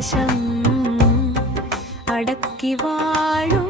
ദേശം അടക്കി വാഴും.